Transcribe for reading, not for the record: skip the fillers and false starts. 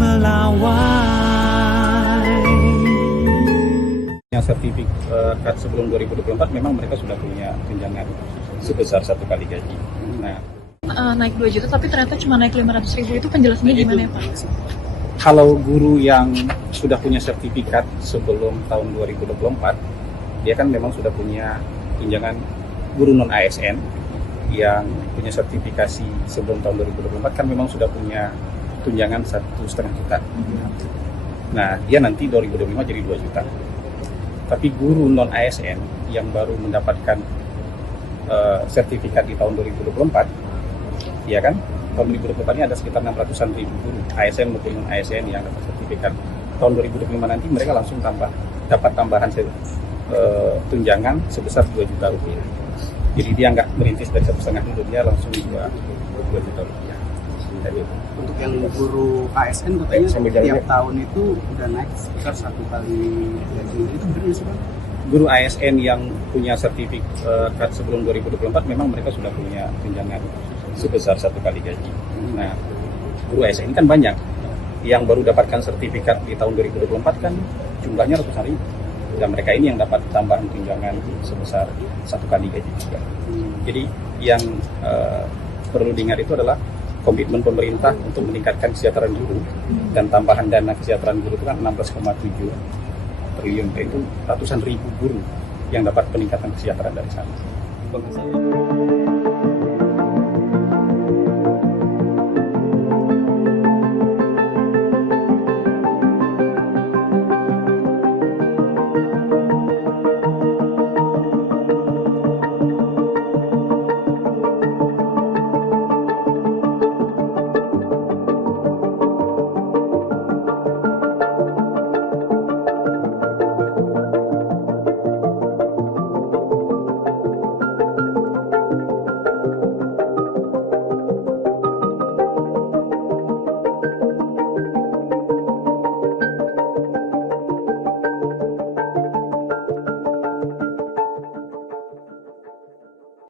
melawai. Yang sertifikat sebelum 2024 memang mereka sudah punya tunjangan sebesar 1 kali gaji. Nah, naik 2 juta tapi ternyata cuma naik 500.000, itu penjelasannya gimana ya Pak? kalau guru yang sudah punya sertifikat sebelum tahun 2024, dia kan memang sudah punya tunjangan guru non ASN yang punya sertifikasi sebelum tahun 2024 kan memang sudah punya tunjangan 1,5 juta. Nah, dia nanti 2025 jadi 2 juta. Tapi guru non ASN yang baru mendapatkan sertifikat di tahun 2024, ya kan? Tahun 2024 ini ada sekitar 600-an ribu guru ASN maupun non ASN yang dapat sertifikat. Tahun 2025 nanti mereka langsung dapat tambahan tunjangan sebesar 2 juta rupiah. Jadi dia nggak merintis dari 1,5 dulu, dia langsung 2 juta rupiah. Jadi, untuk yang guru ASN katanya tiap tahun itu udah naik sekitar 1 kali gaji. Itu benar sih Pak? Guru ASN yang punya sertifikat sebelum 2024 memang mereka sudah punya tunjangan sebesar 1 kali gaji. Nah, guru ASN ini kan banyak. Yang baru dapatkan sertifikat di tahun 2024 kan jumlahnya ratusan ribu. Dan mereka ini yang dapat tambahan tunjangan sebesar 1 kali gaji juga. Jadi yang perlu diingat itu adalah komitmen pemerintah untuk meningkatkan kesejahteraan guru, dan tambahan dana kesejahteraan guru itu kan 16,7 triliun, itu ratusan ribu guru yang dapat peningkatan kesejahteraan dari sana.